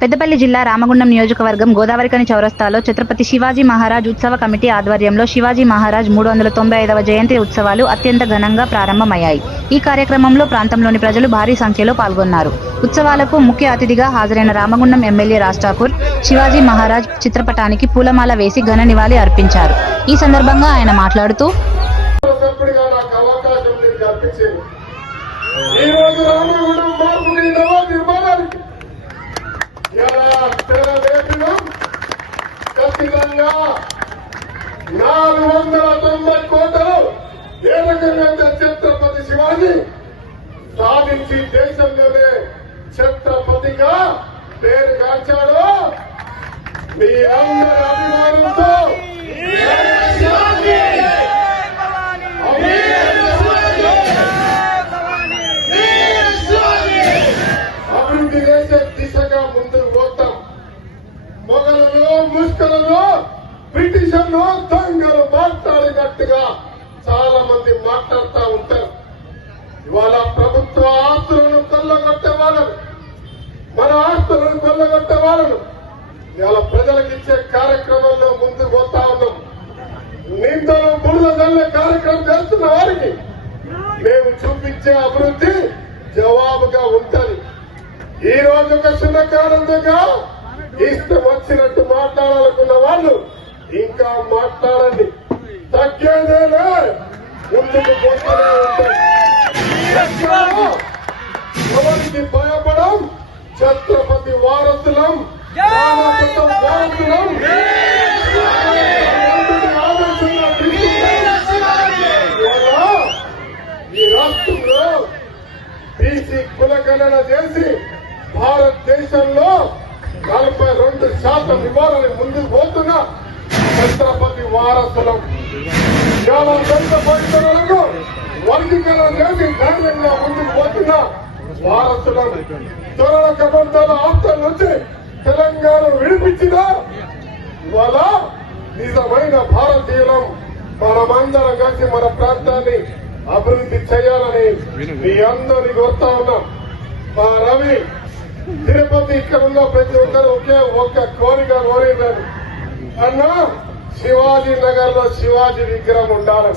పెద్దపల్లి జిల్లా రామగుండం నియోజకవర్గం గోదావరికని చౌరస్తాలో ఛత్రపతి శివాజీ మహారాజ్ ఉత్సవ కమిటీ ఆధ్వర్యంలో శివాజీ మహారాజ్ మూడు వందల తొంభై ఐదవ జయంతి ఉత్సవాలు అత్యంత ఘనంగా ప్రారంభమయ్యాయి. ఈ కార్యక్రమంలో ప్రాంతంలోని ప్రజలు భారీ సంఖ్యలో పాల్గొన్నారు. ఉత్సవాలకు ముఖ్య అతిథిగా హాజరైన రామగుండం ఎమ్మెల్యే రాజ్ ఠాకూర్ శివాజీ మహారాజ్ చిత్రపటానికి పూలమాల వేసి ఘన నివాళి అర్పించారు. ఈ సందర్భంగా ఆయన మాట్లాడుతూ ఈ రోజు రామగుండం మార్పు నవ నిర్మాణానికి ఇలా తెరవేపినం ఖచ్చితంగా నాలుగు వందల తొంభై కోట్లు ఏ ఛత్రపతి శివాజీ సాధించి దేశంలోనే ఛత్రపతిగా పేరు గాంచాడో. మీ అందరి అభిమానంతో అభివృద్ధి చేసే దిశగా ముందుకు పోతాం మొగలను ముష్కలను దేశంలో దొంగలు మాట్లాడినట్టుగా చాలా మంది మాట్లాడుతూ ఉంటారు. ఇవాళ ప్రభుత్వ ఆస్తులను కొల్లగొట్టే వాళ్ళను. మన ఆస్తులను కొల్లగొట్టే వాళ్ళను. ఇవాళ ప్రజలకు ఇచ్చే కార్యక్రమంలో ముందుకు పోతా ఉన్నాం. నిందలు బురద చల్లే కార్యక్రమం చేస్తున్న వారికి మేము చూపించే అభివృద్ధి జవాబుగా ఉంటది. ఈ రోజు ఒక శుభకారణంగా ఇష్టం వచ్చినట్టు మాట్లాడాలనుకున్న వాళ్ళు మాట్లాడండి. తగ్గేదేలే. ముందుకు పోతూనే ఉంటాం. ఎవరికి భయపడం? ఛత్రపతి వారసులం. వారసులం. ఈ రాష్ట్రంలో బీసీ కులగణన చేసి భారతదేశంలో నలభై రెండు శాతం ఇవ్వాలని ముందుకు పోతున్నా. ఛత్రపతి వారసులం. ఇవాళ దళిత పరిశ్రమలకు వర్గీకరణ చేసి ధైర్యంగా ముందుకు వచ్చిన వారసులం. త్వరణ కబంధాల ఆప్తల నుంచి తెలంగాణ విడిపించిన ఇవాళ నిజమైన భారతీయులం. మనమందరం కలిసి మన ప్రాంతాన్ని అభివృద్ధి చేయాలని మీ అందరినీ కోరుతా ఉన్నాం. మా రవి తిరుపతి ఇక్కడ ఉన్న ప్రతి ఒక్కరు ఒకే ఒక్క కోరిక కోరినారు అన్నా శివాజీ నగర్లో శివాజీ విగ్రహం ఉండాలి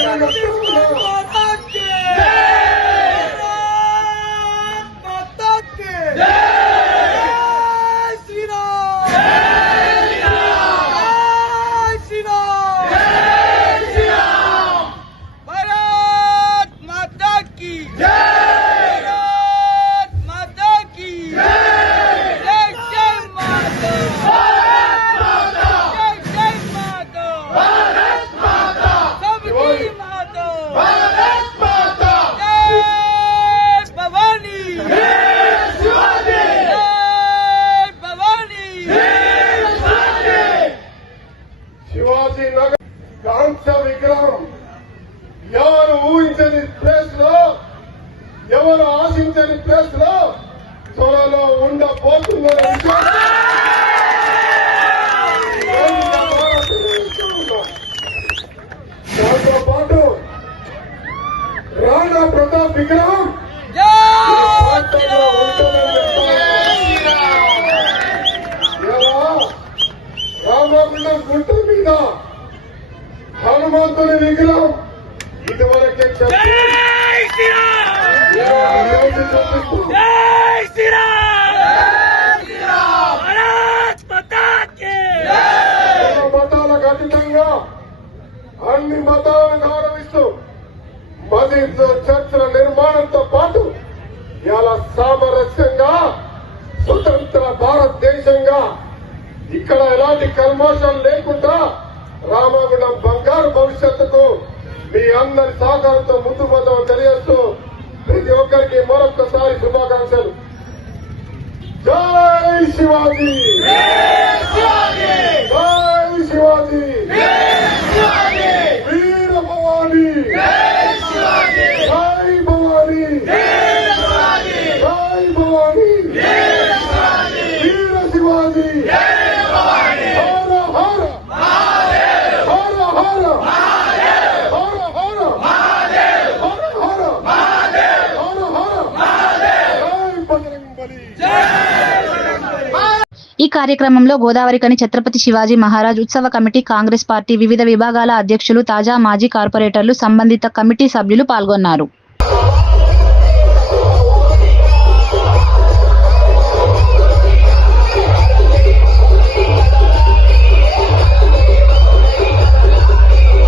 నేను ఊహించని ప్లేస్లో త్వరలో ఉండబోతుందనే దాంతో పాటు రాణా ప్రతాప్ విగ్రహం రామగుండం గుంట మీద హనుమంతుడి విగ్రహం. మతాలకు అతీతంగా అన్ని మతాలను గౌరవిస్తూ మసీద్లు చర్చల నిర్మాణంతో పాటు ఇలా సామరస్యంగా స్వతంత్ర భారతదేశంగా ఇక్కడ ఎలాంటి కల్మోషం లేకుండా రామగుణం బంగారు భవిష్యత్తుకు మీ అందరి సహకారంతో शिवाजी ఈ కార్యక్రమంలో గోదావరికని ఛత్రపతి శివాజీ మహారాజ్ ఉత్సవ కమిటీ కాంగ్రెస్ పార్టీ వివిధ విభాగాల అధ్యక్షులు తాజా మాజీ కార్పొరేటర్లు సంబంధిత కమిటీ సభ్యులు పాల్గొన్నారు.